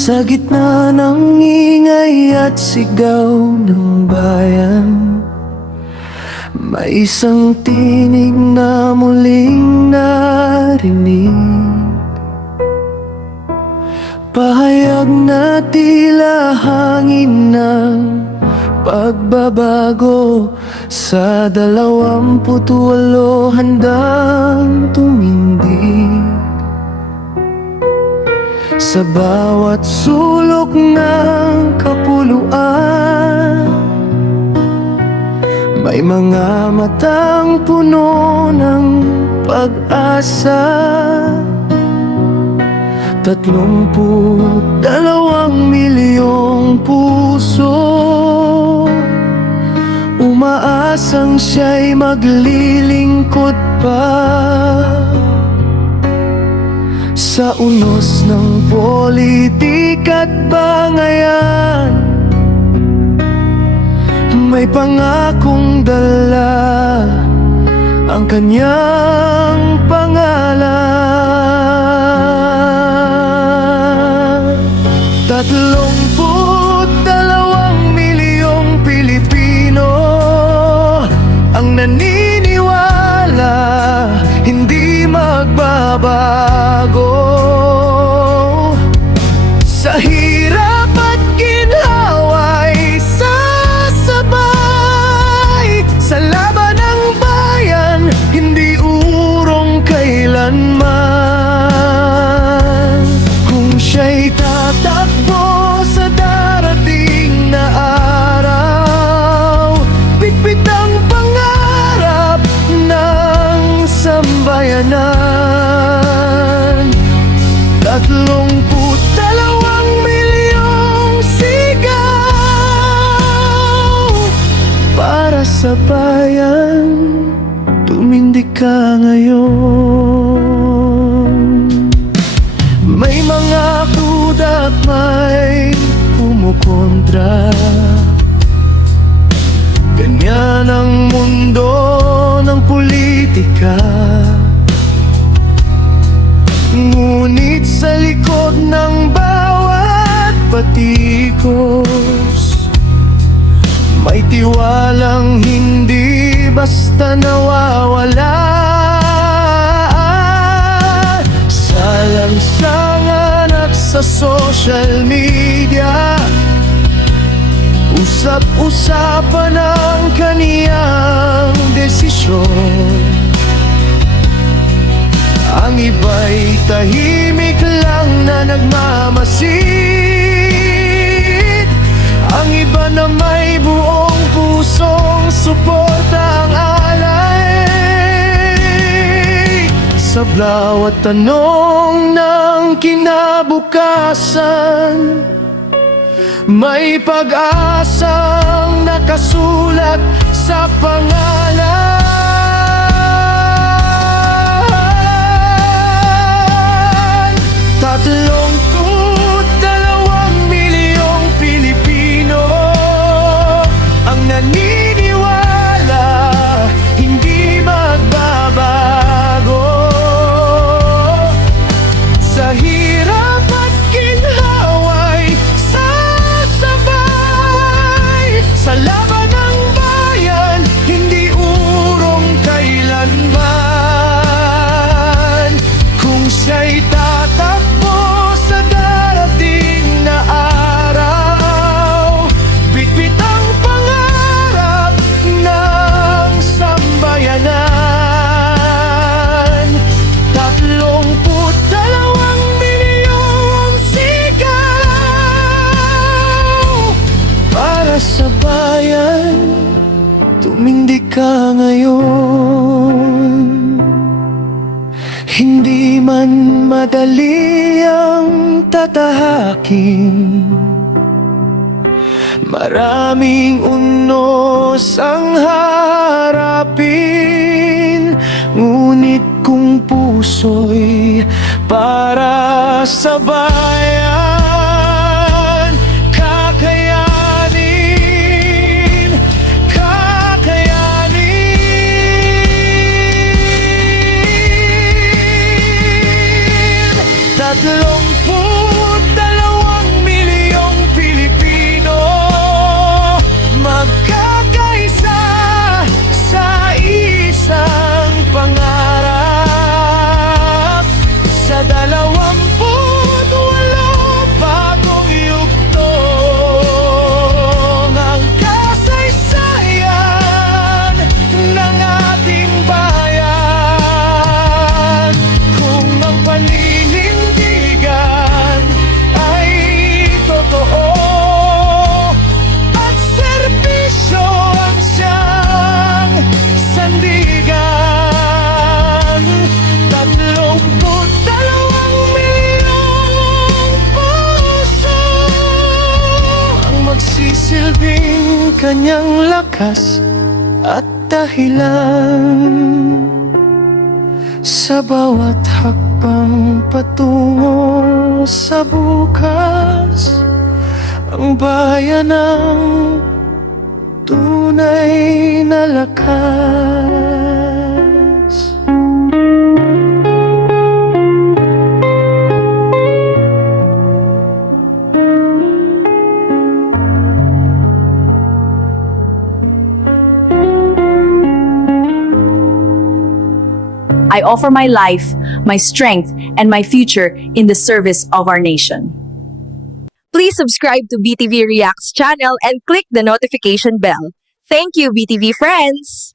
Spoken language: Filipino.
Sa gitna ng ingay at sigaw ng bayan, may isang tinig na muling narinig. Pahayag na tila hangin ng pagbabago. Sa 28 handang tumindig. Sa bawat sulok ng kapuluan, may mga matang puno ng pag-asa. 32 milyong puso, umaasang siya'y maglilingkod pa sa unos ng politika't bangayan. May pangakong dala ang kanyang pangalan. 32 milyong Pilipino ang naniniwala hindi magbabago. Sa hirap at ginhawa'y sasabay, sa laban ng bayan hindi urong kailanman. Kung siya'y tatakbo sa darating na araw, bitbit ang pangarap ng sambayanan. 32 milyong sigaw para sa bayan. Tumindig ka ngayon. May mga duda at may kumukontra. Ganyan ang mundo ng politika. Ngunit sa likod ng bawat patikos, may tiwalang hindi basta nawawala. Sa lansangan at sa social media, usap-usapan ang kaniyang desisyon. Ang iba'y tahimik lang na nagmamasid. Ang iba na may buong pusong suportang alay. Sa bawat tanong ng kinabukasan, may pag-asang nakasulat sa pangalan. 32 milyong Pilipino ang naniniwala hindi magbabago. Sa hirap at ginhawa'y sasabay, sa laban ng bayan hindi urong kailanman. Kung siya'y tatakbo sa darating na araw, bitbit ang pangarap ng sambayanan. 32 milyong sigaw para sa bayan. Tumindig ka ngayon. Hindi man madali ang tatahakin, maraming unos ang harapin. Ngunit kung puso'y para sa bayan, kakayanin, kakayanin. 32 magsisilbing kanyang lakas at dahilan sa bawat hakbang patungo sa bukas. Ang bayan ng tunay na lakas. I offer my life, my strength, and my future in the service of our nation. Please subscribe to BTV Reacts channel and click the notification bell. Thank you, BTV friends!